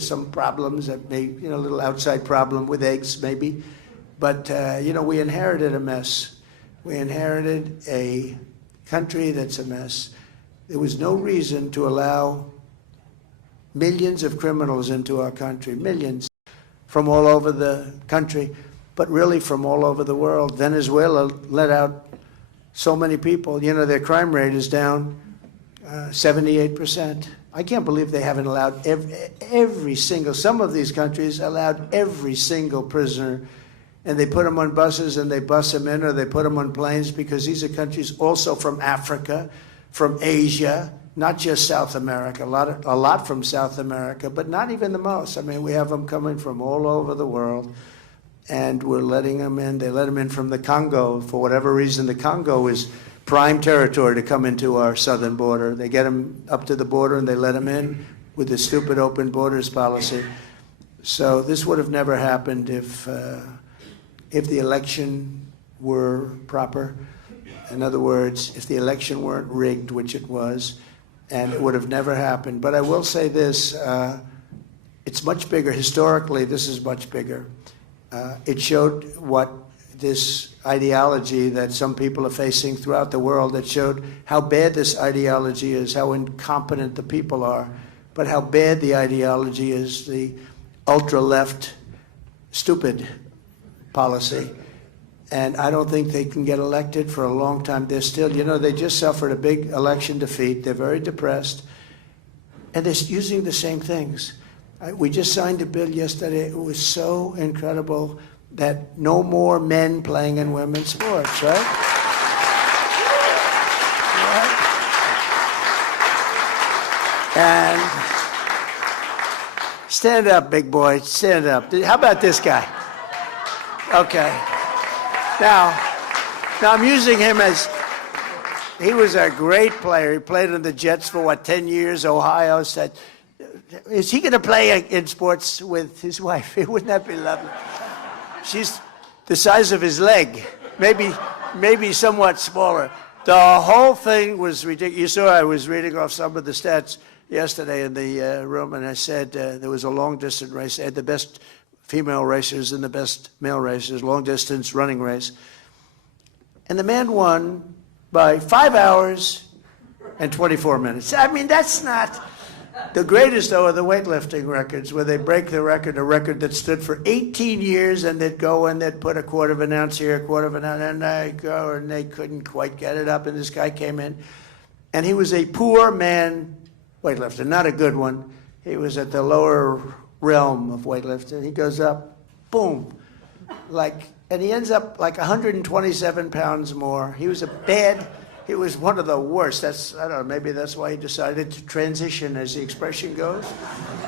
There's some problems that may, a little outside problem with eggs maybe. But, we inherited a mess. We inherited a country that's a mess. There was no reason to allow millions of criminals into our country, millions from all over the country, but really from all over the world. Venezuela let out so many people. Their crime rate is down 78%. I can't believe they haven't allowed every single, some of these countries allowed every single prisoner, and they put them on buses and they bus them in, or they put them on planes, because these are countries also from Africa, from Asia, not just South America, a lot from South America, but not even the most. I mean, we have them coming from all over the world, and we're letting them in. They let them in from the Congo. For whatever reason, the Congo is prime territory to come into our southern border. They get them up to the border and they let them in with the stupid open borders policy. So this would have never happened if the election were proper. In other words, if the election weren't rigged, which it was, and it would have never happened. But I will say this, it's much bigger. Historically, this is much bigger. It showed what this ideology that some people are facing throughout the world, that showed how bad this ideology is, how incompetent the people are, but how bad the ideology is, the ultra-left stupid policy. And I don't think they can get elected for a long time. They're still, they just suffered a big election defeat. They're very depressed. And they're using the same things. We just signed a bill yesterday. It was so incredible that no more men playing in women's sports, right? And stand up, big boy, stand up. How about this guy? Okay. Now I'm using him as, he was a great player. He played on the Jets for, 10 years? Ohio said, is he going to play in sports with his wife? Wouldn't that be lovely? She's the size of his leg, maybe somewhat smaller. The whole thing was ridiculous. You saw I was reading off some of the stats yesterday in the room, and I said there was a long-distance race. They had the best female racers and the best male racers, long-distance running race. And the man won by 5 hours and 24 minutes. I mean, that's not... The greatest, though, are the weightlifting records, where they break the record, a record that stood for 18 years, and they'd go and they'd put a quarter of an ounce here, a quarter of an ounce, and they go, and they couldn't quite get it up, and this guy came in. And he was a poor man weightlifter, not a good one. He was at the lower realm of weightlifting. He goes up, boom, and he ends up like 127 pounds more. He was He was one of the worst. I don't know, maybe that's why he decided to transition, as the expression goes.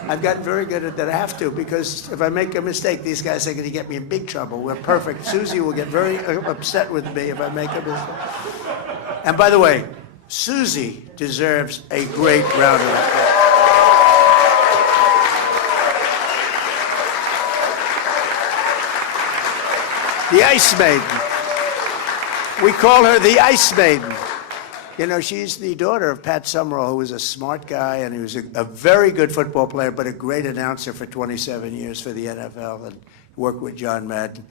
I've gotten very good at that. I have to, because if I make a mistake, these guys are going to get me in big trouble. We're perfect. Susie will get very upset with me if I make a mistake. And by the way, Susie deserves a great round of applause. The Ice Maiden. We call her the Ice Maiden. She's the daughter of Pat Summerall, who was a smart guy, and he was a very good football player, but a great announcer for 27 years for the NFL, and worked with John Madden.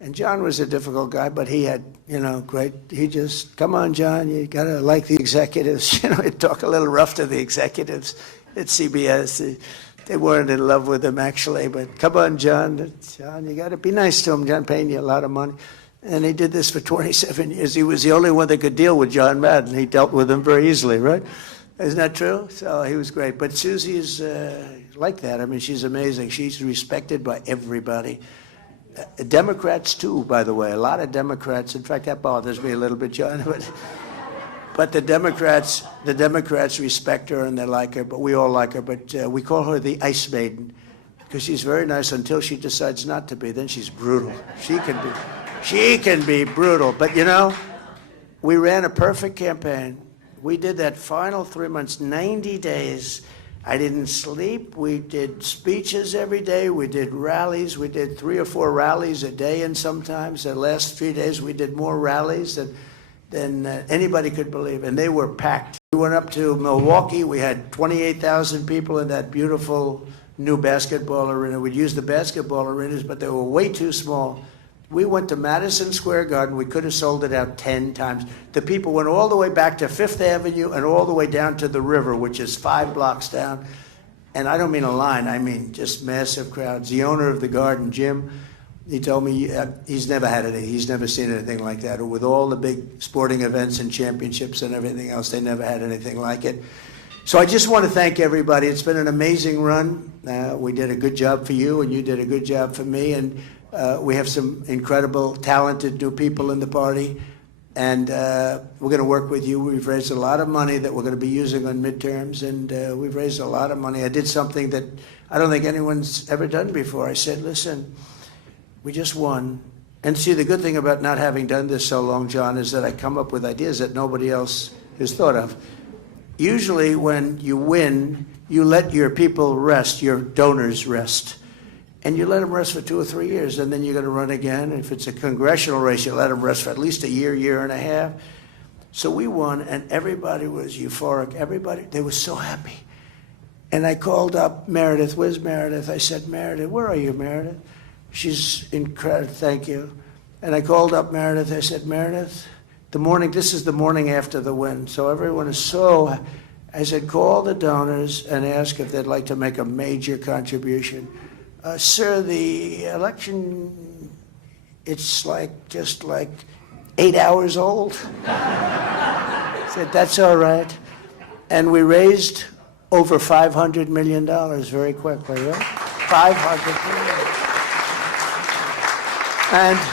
And John was a difficult guy, but he had, he just, come on, John, you got to like the executives. He'd talk a little rough to the executives at CBS. They weren't in love with him, actually, but come on, John, you got to be nice to him. John paying you a lot of money. And he did this for 27 years. He was the only one that could deal with John Madden. He dealt with him very easily, right? Isn't that true? So he was great. But Susie is like that. I mean, she's amazing. She's respected by everybody. Democrats, too, by the way. A lot of Democrats. In fact, that bothers me a little bit, John. But the Democrats respect her and they like her. But we all like her. But we call her the Ice Maiden because she's very nice until she decides not to be. Then she's brutal. She can be brutal. But, we ran a perfect campaign. We did that final 3 months, 90 days. I didn't sleep. We did speeches every day. We did rallies. We did 3 or 4 rallies a day, and sometimes the last 3 days we did more rallies than anybody could believe, and they were packed. We went up to Milwaukee. We had 28,000 people in that beautiful new basketball arena. We'd use the basketball arenas, but they were way too small. We went to Madison Square Garden. We could have sold it out 10 times. The people went all the way back to Fifth Avenue and all the way down to the river, which is 5 blocks down. And I don't mean a line. I mean just massive crowds. The owner of the garden, Jim, he told me he's never had it. He's never seen anything like that. With all the big sporting events and championships and everything else, they never had anything like it. So I just want to thank everybody. It's been an amazing run. We did a good job for you, and you did a good job for me. And we have some incredible, talented new people in the party. And we're going to work with you. We've raised a lot of money that we're going to be using on midterms. And we've raised a lot of money. I did something that I don't think anyone's ever done before. I said, listen, we just won. And see, the good thing about not having done this so long, John, is that I come up with ideas that nobody else has thought of. Usually when you win, you let your people rest, your donors rest. And you let them rest for 2 or 3 years, and then you're going to run again. If it's a congressional race, you let them rest for at least a year, year and a half. So we won, and everybody was euphoric. Everybody, they were so happy. And I called up Meredith. Where's Meredith? I said, Meredith, where are you, Meredith? She's incredible, thank you. And I called up Meredith. I said, Meredith, this is the morning after the win. So everyone is so, I said, call the donors and ask if they'd like to make a major contribution. Sir, the election, it's just like 8 hours old. I said, that's all right. And we raised over $500 million very quickly, right? $500 million.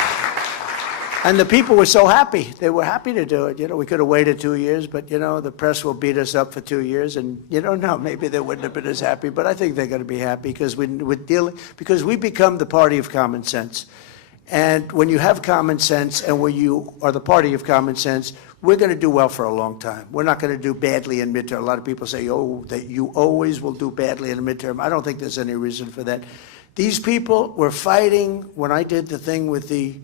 And the people were so happy. They were happy to do it. We could have waited 2 years, but, the press will beat us up for 2 years. And you don't know, maybe they wouldn't have been as happy. But I think they're going to be happy because because we become the party of common sense. And when you have common sense and when you are the party of common sense, we're going to do well for a long time. We're not going to do badly in midterm. A lot of people say, that you always will do badly in a midterm. I don't think there's any reason for that. These people were fighting when I did the thing with the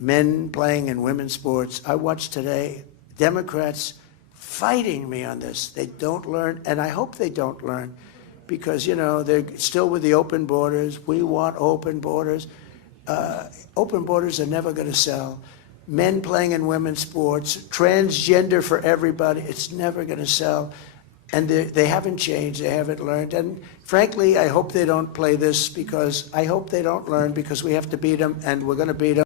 men playing in women's sports. I watched today Democrats fighting me on this. They don't learn, and I hope they don't learn because, they're still with the open borders. We want open borders. Open borders are never going to sell. Men playing in women's sports, transgender for everybody, it's never going to sell. And they haven't changed, they haven't learned. And frankly, I hope they don't play this because I hope they don't learn because we have to beat them, and we're going to beat them.